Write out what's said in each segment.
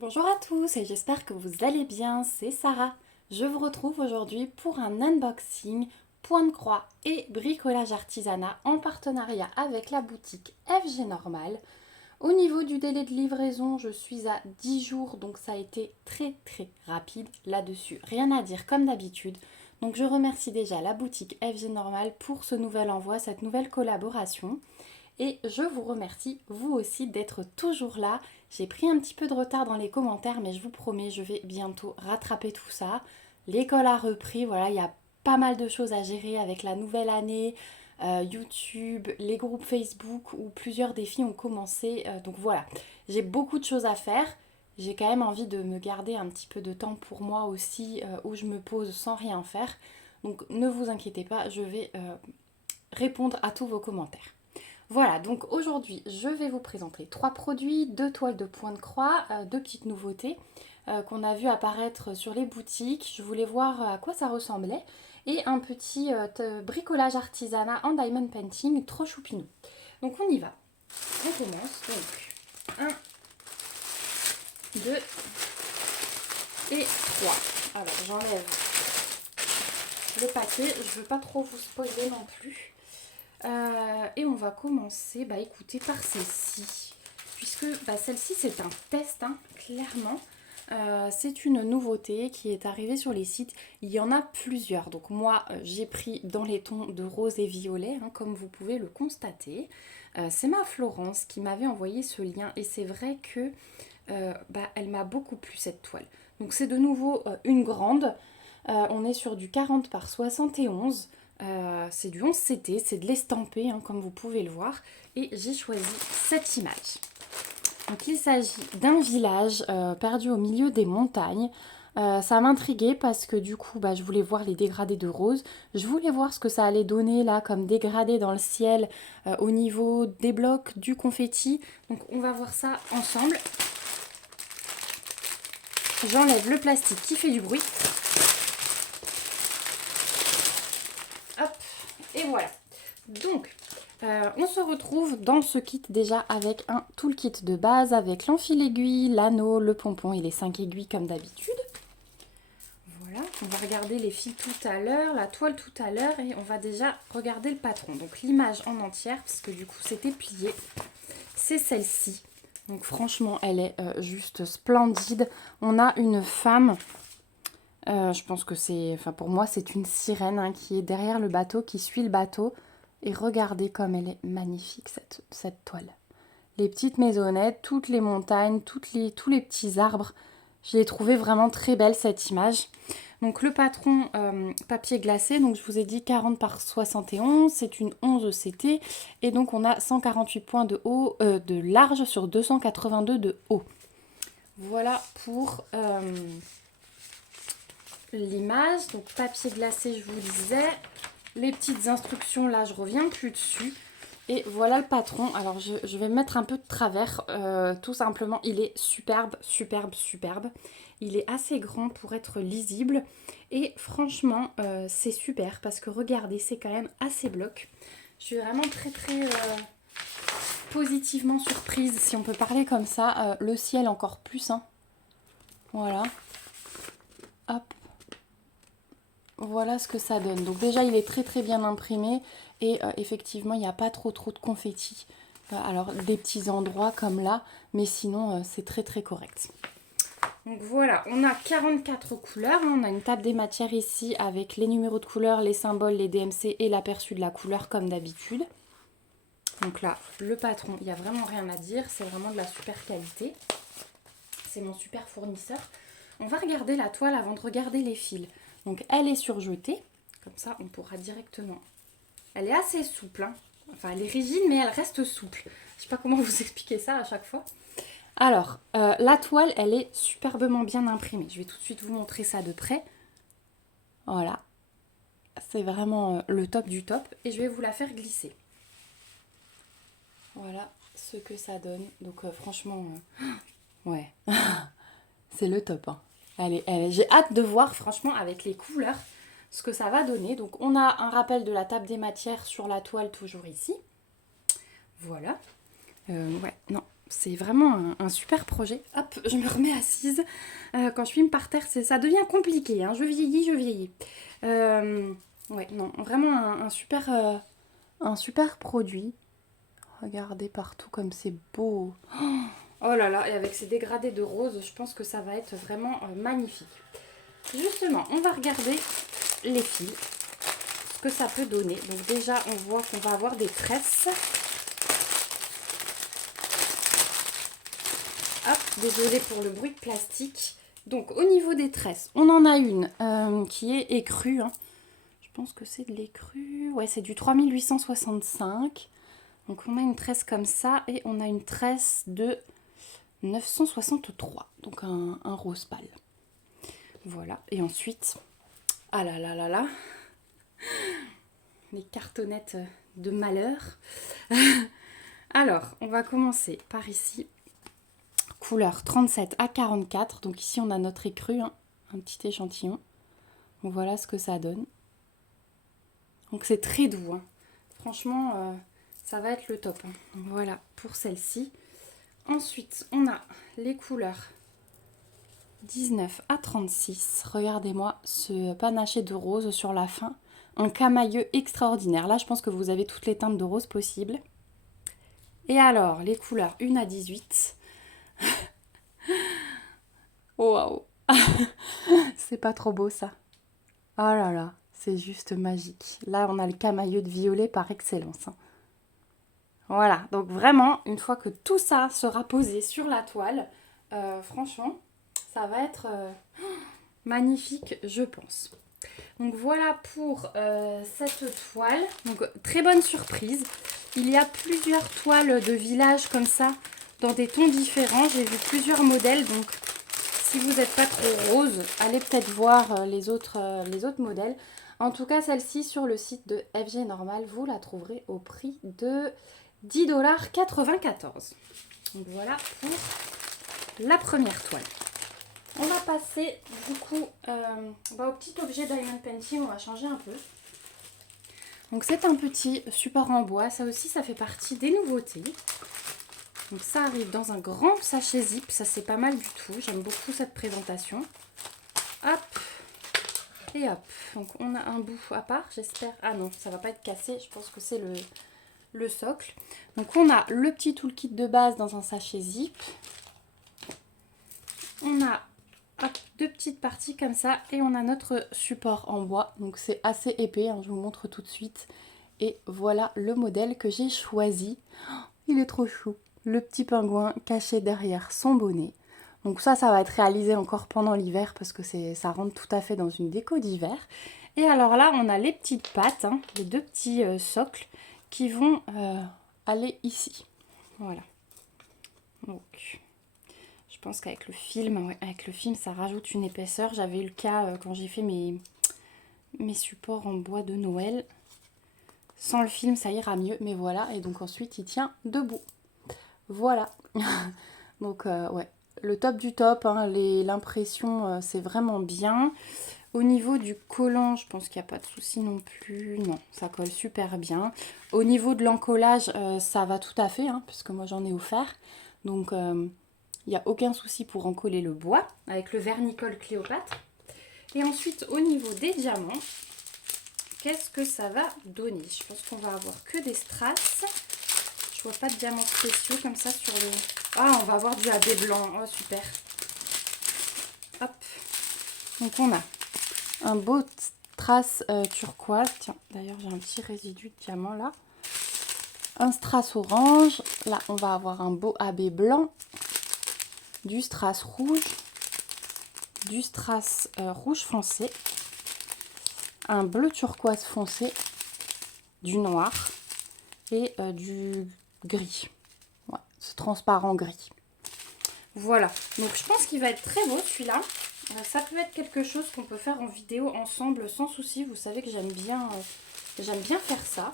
Bonjour à tous et j'espère que vous allez bien, c'est Sarah. Je vous retrouve aujourd'hui pour un unboxing point de croix et bricolage artisanat en partenariat avec la boutique FG Normal. Au niveau du délai de livraison, je suis à 10 jours, donc ça a été très rapide là-dessus. Rien à dire comme d'habitude. Donc je remercie déjà la boutique FG Normal pour ce nouvel envoi, cette nouvelle collaboration. Et je vous remercie, vous aussi, d'être toujours là. J'ai pris un petit peu de retard dans les commentaires, mais je vous promets, je vais bientôt rattraper tout ça. L'école a repris, voilà, il y a pas mal de choses à gérer avec la nouvelle année, YouTube, les groupes Facebook où plusieurs défis ont commencé. Donc voilà, j'ai beaucoup de choses à faire. J'ai quand même envie de me garder un petit peu de temps pour moi aussi, où je me pose sans rien faire. Donc ne vous inquiétez pas, je vais répondre à tous vos commentaires. Voilà, donc aujourd'hui, je vais vous présenter trois produits, deux toiles de point de croix, deux petites nouveautés qu'on a vu apparaître sur les boutiques. Je voulais voir à quoi ça ressemblait. Et un petit bricolage artisanat en diamond painting, trop choupinou. Donc on y va. On commence. Donc, un, 2 et 3. Alors j'enlève le paquet. Je ne veux pas trop vous spoiler non plus. Et on va commencer, écoutez, par celle-ci. Puisque celle-ci, c'est un test, hein, clairement. C'est une nouveauté qui est arrivée sur les sites. Il y en a plusieurs. Donc moi, j'ai pris dans les tons de rose et violet, hein, comme vous pouvez le constater. C'est ma Florence qui m'avait envoyé ce lien. Et c'est vrai que elle m'a beaucoup plu, cette toile. Donc c'est de nouveau une grande. On est sur du 40 par 71. C'est du 11 CT, c'est de l'estampé, hein, comme vous pouvez le voir. Et j'ai choisi cette image. Donc il s'agit d'un village perdu au milieu des montagnes. Ça m'intriguait parce que du coup, je voulais voir les dégradés de rose. Je voulais voir ce que ça allait donner là comme dégradé dans le ciel au niveau des blocs, du confetti. Donc on va voir ça ensemble. J'enlève le plastique qui fait du bruit. Hop, et voilà. Donc, on se retrouve dans ce kit déjà avec un toolkit de base avec l'enfil aiguille, l'anneau, le pompon et les 5 aiguilles comme d'habitude. Voilà, on va regarder les fils tout à l'heure, la toile tout à l'heure et on va déjà regarder le patron. Donc l'image en entière, parce que du coup c'était plié, c'est celle-ci. Donc franchement, elle est juste splendide. On a une femme, je pense que c'est, enfin pour moi c'est une sirène, hein, qui est derrière le bateau, qui suit le bateau. Et regardez comme elle est magnifique cette toile. Les petites maisonnettes, toutes les montagnes, tous les petits arbres. Je l'ai trouvé vraiment très belle cette image. Donc le patron papier glacé, donc je vous ai dit 40 par 71, c'est une 11 CT. Et donc on a 148 points de haut, de large sur 282 de haut. Voilà pour l'image. Donc papier glacé, je vous disais. Les petites instructions, là, je reviens plus dessus. Et voilà le patron. Alors, je vais mettre un peu de travers. Tout simplement, il est superbe. Il est assez grand pour être lisible. Et franchement, c'est super parce que regardez, c'est quand même assez bloc. Je suis vraiment très positivement surprise, si on peut parler comme ça. Le ciel encore plus, hein. Voilà. Hop. Voilà ce que ça donne. Donc déjà, il est très bien imprimé et effectivement, il n'y a pas trop de confetti. Alors, des petits endroits comme là, mais sinon, c'est très correct. Donc voilà, on a 44 couleurs. On a une table des matières ici avec les numéros de couleurs, les symboles, les DMC et l'aperçu de la couleur comme d'habitude. Donc là, le patron, il n'y a vraiment rien à dire. C'est vraiment de la super qualité. C'est mon super fournisseur. On va regarder la toile avant de regarder les fils. Donc elle est surjetée, comme ça on pourra directement. Elle est assez souple, hein. Enfin elle est rigide mais elle reste souple. Je sais pas comment vous expliquer ça à chaque fois. Alors la toile elle est superbement bien imprimée. Je vais tout de suite vous montrer ça de près. Voilà, c'est vraiment le top du top et je vais vous la faire glisser. Voilà ce que ça donne. Donc franchement, ouais, c'est le top, hein. J'ai hâte de voir franchement avec les couleurs ce que ça va donner. Donc on a un rappel de la table des matières sur la toile toujours ici. Voilà. Ouais, non, c'est vraiment un super projet. Hop, je me remets assise. Quand je filme par terre, ça devient compliqué. Hein. Je vieillis. Ouais, non, vraiment un super produit. Regardez partout comme c'est beau. Oh là là, et avec ces dégradés de rose, je pense que ça va être vraiment magnifique. Justement, on va regarder les fils, ce que ça peut donner. Donc déjà, on voit qu'on va avoir des tresses. Hop, désolée pour le bruit de plastique. Donc au niveau des tresses, on en a une qui est écrue. Hein. Je pense que c'est de l'écru. Ouais, c'est du 3865. Donc on a une tresse comme ça et on a une tresse de 963. Donc un rose pâle. Voilà. Et ensuite, ah là là là là, les cartonnettes de malheur. Alors, on va commencer par ici. Couleur 37 à 44. Donc ici, on a notre écru, hein, un petit échantillon. Donc voilà ce que ça donne. Donc c'est très doux. Hein. Franchement, ça va être le top. Hein. Donc voilà pour celle-ci. Ensuite, on a les couleurs 19 à 36. Regardez-moi ce panaché de rose sur la fin. Un camailleux extraordinaire. Là, je pense que vous avez toutes les teintes de rose possibles. Et alors, les couleurs 1 à 18. Waouh. C'est pas trop beau ça. Oh là là, c'est juste magique. Là, on a le camailleux de violet par excellence. Hein. Voilà, donc vraiment, une fois que tout ça sera posé sur la toile, franchement, ça va être magnifique, je pense. Donc voilà pour cette toile. Donc très bonne surprise. Il y a plusieurs toiles de village comme ça, dans des tons différents. J'ai vu plusieurs modèles, donc si vous n'êtes pas trop rose, allez peut-être voir les autres modèles. En tout cas, celle-ci sur le site de FG Normal, vous la trouverez au prix de 10,94 $. Donc voilà pour la première toile. On va passer du coup au petit objet Diamond Painting, on va changer un peu. Donc c'est un petit support en bois, ça aussi ça fait partie des nouveautés. Donc ça arrive dans un grand sachet zip, ça c'est pas mal du tout, j'aime beaucoup cette présentation. Hop, et hop, donc on a un bout à part, j'espère. Ah non, ça va pas être cassé, je pense que c'est le socle. Donc on a le petit toolkit de base dans un sachet zip. On a hop, deux petites parties comme ça et on a notre support en bois. Donc c'est assez épais, hein, je vous montre tout de suite. Et voilà le modèle que j'ai choisi. Oh, il est trop chou. Le petit pingouin caché derrière son bonnet. Donc ça va être réalisé encore pendant l'hiver parce que ça rentre tout à fait dans une déco d'hiver. Et alors là, on a les petites pattes, hein, les deux petits socles qui vont aller ici. Voilà. Donc, je pense qu'avec le film, ça rajoute une épaisseur. J'avais eu le cas quand j'ai fait mes supports en bois de Noël. Sans le film, ça ira mieux, mais voilà. Et donc ensuite, il tient debout. Voilà. Donc, ouais, le top du top. Hein, l'impression, c'est vraiment bien. Au niveau du collant, je pense qu'il n'y a pas de souci non plus. Non, ça colle super bien. Au niveau de l'encollage, ça va tout à fait, hein, puisque moi j'en ai offert. Donc, il n'y a aucun souci pour encoller le bois avec le vernicole Cléopâtre. Et ensuite, au niveau des diamants, qu'est-ce que ça va donner? Je pense qu'on va avoir que des strass. Je vois pas de diamants spéciaux comme ça sur le... Ah, on va avoir du AB blanc. Oh, super. Hop. Donc, on a un beau strass turquoise. Tiens, d'ailleurs, j'ai un petit résidu de diamant là. Un strass orange. Là, on va avoir un beau AB blanc. Du strass rouge. Du strass rouge foncé. Un bleu turquoise foncé. Du noir. Et du gris. Ouais, ce transparent gris. Voilà. Donc, je pense qu'il va être très beau celui-là. Ça peut être quelque chose qu'on peut faire en vidéo ensemble sans souci. Vous savez que j'aime bien faire ça.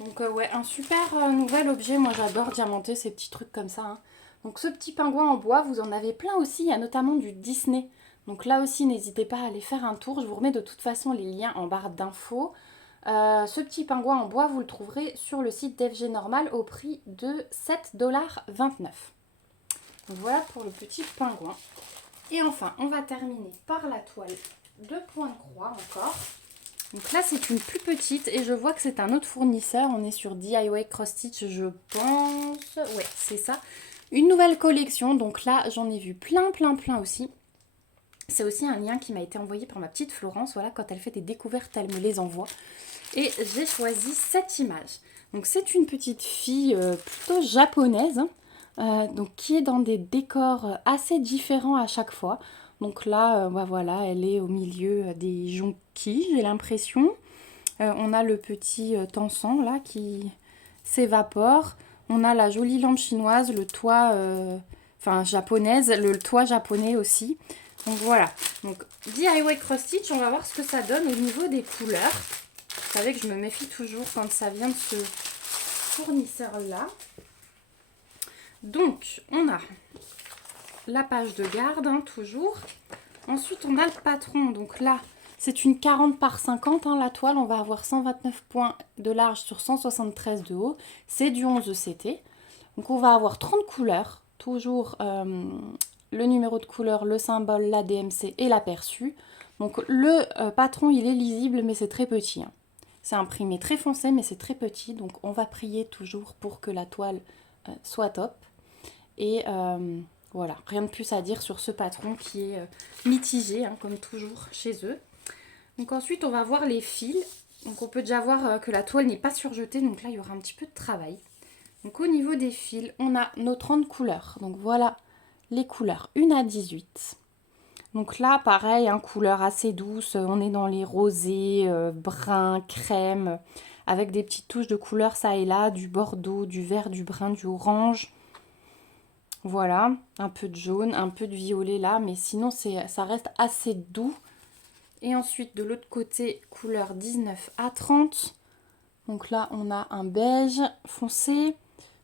Donc ouais, un super nouvel objet. Moi j'adore diamanter ces petits trucs comme ça. Hein. Donc ce petit pingouin en bois, vous en avez plein aussi. Il y a notamment du Disney. Donc là aussi, n'hésitez pas à aller faire un tour. Je vous remets de toute façon les liens en barre d'infos. Ce petit pingouin en bois, vous le trouverez sur le site d'FG Normal au prix de 7,29 $. Donc voilà pour le petit pingouin. Et enfin, on va terminer par la toile de point de croix encore. Donc là, c'est une plus petite et je vois que c'est un autre fournisseur. On est sur DIY Cross Stitch, je pense. Ouais, c'est ça. Une nouvelle collection. Donc là, j'en ai vu plein aussi. C'est aussi un lien qui m'a été envoyé par ma petite Florence. Voilà, quand elle fait des découvertes, elle me les envoie. Et j'ai choisi cette image. Donc c'est une petite fille plutôt japonaise, donc qui est dans des décors assez différents à chaque fois. Donc là, voilà, elle est au milieu des jonquilles, j'ai l'impression. On a le petit tansan là qui s'évapore. On a la jolie lampe chinoise, le toit, japonaise, le toit japonais aussi. Donc voilà. Donc DIY Cross Stitch, on va voir ce que ça donne au niveau des couleurs. Vous savez que je me méfie toujours quand ça vient de ce fournisseur-là. Donc, on a la page de garde, hein, toujours. Ensuite, on a le patron. Donc là, c'est une 40 par 50, hein, la toile. On va avoir 129 points de large sur 173 de haut. C'est du 11 CT. Donc, on va avoir 30 couleurs. Toujours le numéro de couleur, le symbole, la DMC et l'aperçu. Donc, le patron, il est lisible, mais c'est très petit, hein. C'est imprimé très foncé, mais c'est très petit. Donc, on va prier toujours pour que la toile soit top. Et voilà, rien de plus à dire sur ce patron qui est mitigé, hein, comme toujours chez eux. Donc ensuite, on va voir les fils. Donc on peut déjà voir que la toile n'est pas surjetée. Donc là, il y aura un petit peu de travail. Donc au niveau des fils, on a nos 30 couleurs. Donc voilà les couleurs, 1 à 18. Donc là, pareil, hein, couleur assez douce. On est dans les rosés, bruns, crème, avec des petites touches de couleurs ça et là, du bordeaux, du vert, du brun, du orange. Voilà, un peu de jaune, un peu de violet là, mais sinon ça reste assez doux. Et ensuite, de l'autre côté, couleur 19 à 30. Donc là, on a un beige foncé,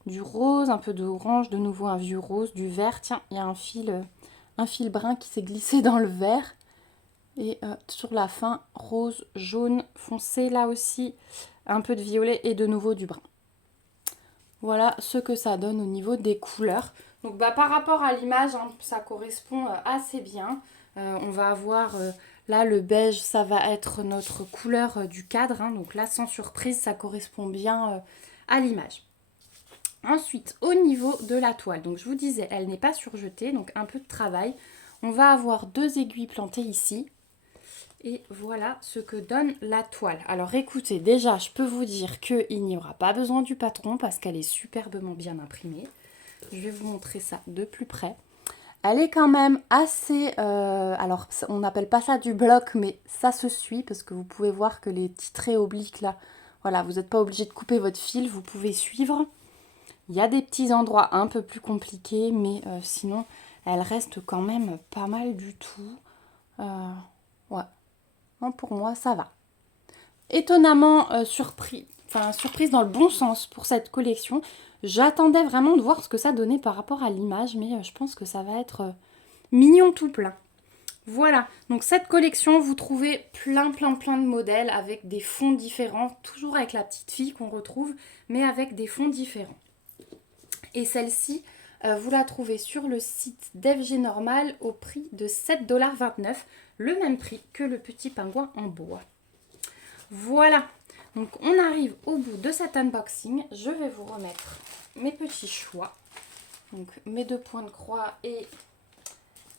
du rose, un peu d'orange, de nouveau un vieux rose, du vert. Tiens, il y a un fil brun qui s'est glissé dans le vert. Et sur la fin, rose, jaune foncé là aussi, un peu de violet et de nouveau du brun. Voilà ce que ça donne au niveau des couleurs. Donc par rapport à l'image, hein, ça correspond assez bien. On va avoir là le beige, ça va être notre couleur du cadre. Hein, donc là, sans surprise, ça correspond bien à l'image. Ensuite, au niveau de la toile, donc je vous disais, elle n'est pas surjetée, donc un peu de travail. On va avoir 2 aiguilles plantées ici. Et voilà ce que donne la toile. Alors écoutez, déjà je peux vous dire qu'il n'y aura pas besoin du patron parce qu'elle est superbement bien imprimée. Je vais vous montrer ça de plus près. Elle est quand même assez... alors on n'appelle pas ça du bloc, mais ça se suit parce que vous pouvez voir que les petits traits obliques là, voilà, vous n'êtes pas obligé de couper votre fil, vous pouvez suivre. Il y a des petits endroits un peu plus compliqués, mais sinon elle reste quand même pas mal du tout. Ouais. Pour moi, ça va. Étonnamment surprise dans le bon sens pour cette collection. J'attendais vraiment de voir ce que ça donnait par rapport à l'image, mais je pense que ça va être mignon tout plein. Voilà, donc cette collection, vous trouvez plein de modèles avec des fonds différents, toujours avec la petite fille qu'on retrouve, mais avec des fonds différents. Et celle-ci, vous la trouvez sur le site d'FG Normal au prix de 7,29 $, le même prix que le petit pingouin en bois. Voilà, donc on arrive au bout de cet unboxing. Je vais vous remettre mes petits choix. Donc mes 2 points de croix et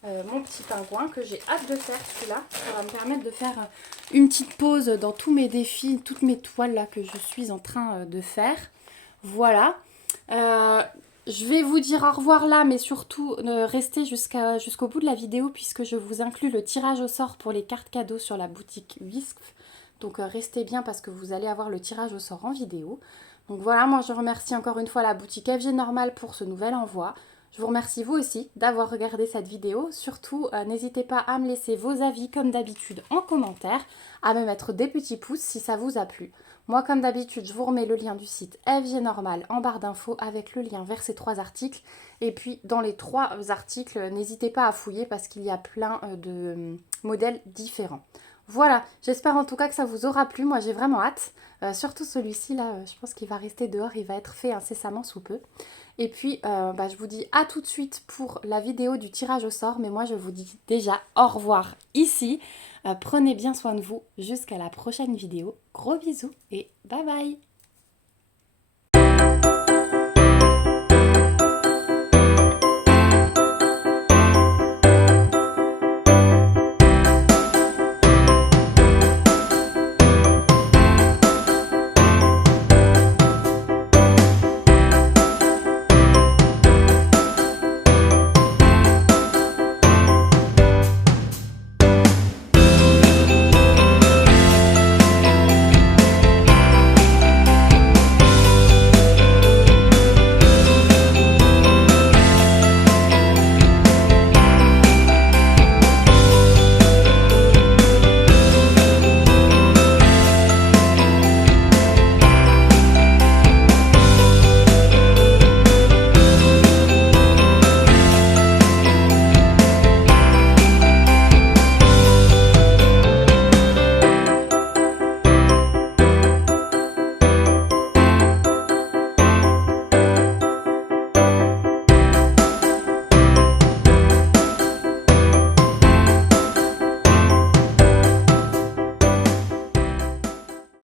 mon petit pingouin que j'ai hâte de faire celui-là. Ça va me permettre de faire une petite pause dans tous mes défis, toutes mes toiles là que je suis en train de faire. Voilà. Je vais vous dire au revoir là, mais surtout restez jusqu'au bout de la vidéo puisque je vous inclus le tirage au sort pour les cartes cadeaux sur la boutique Whisk. Donc restez bien parce que vous allez avoir le tirage au sort en vidéo. Donc voilà, moi je remercie encore une fois la boutique FG Normal pour ce nouvel envoi. Je vous remercie vous aussi d'avoir regardé cette vidéo. Surtout, n'hésitez pas à me laisser vos avis comme d'habitude en commentaire, à me mettre des petits pouces si ça vous a plu. Moi, comme d'habitude, je vous remets le lien du site FG Normal en barre d'infos avec le lien vers ces 3 articles. Et puis, dans les 3 articles, n'hésitez pas à fouiller parce qu'il y a plein de modèles différents. Voilà, j'espère en tout cas que ça vous aura plu. Moi, j'ai vraiment hâte. Surtout celui-ci, là, je pense qu'il va rester dehors. Il va être fait incessamment sous peu. Et puis je vous dis à tout de suite pour la vidéo du tirage au sort, mais moi je vous dis déjà au revoir ici. Prenez bien soin de vous jusqu'à la prochaine vidéo. Gros bisous et bye bye.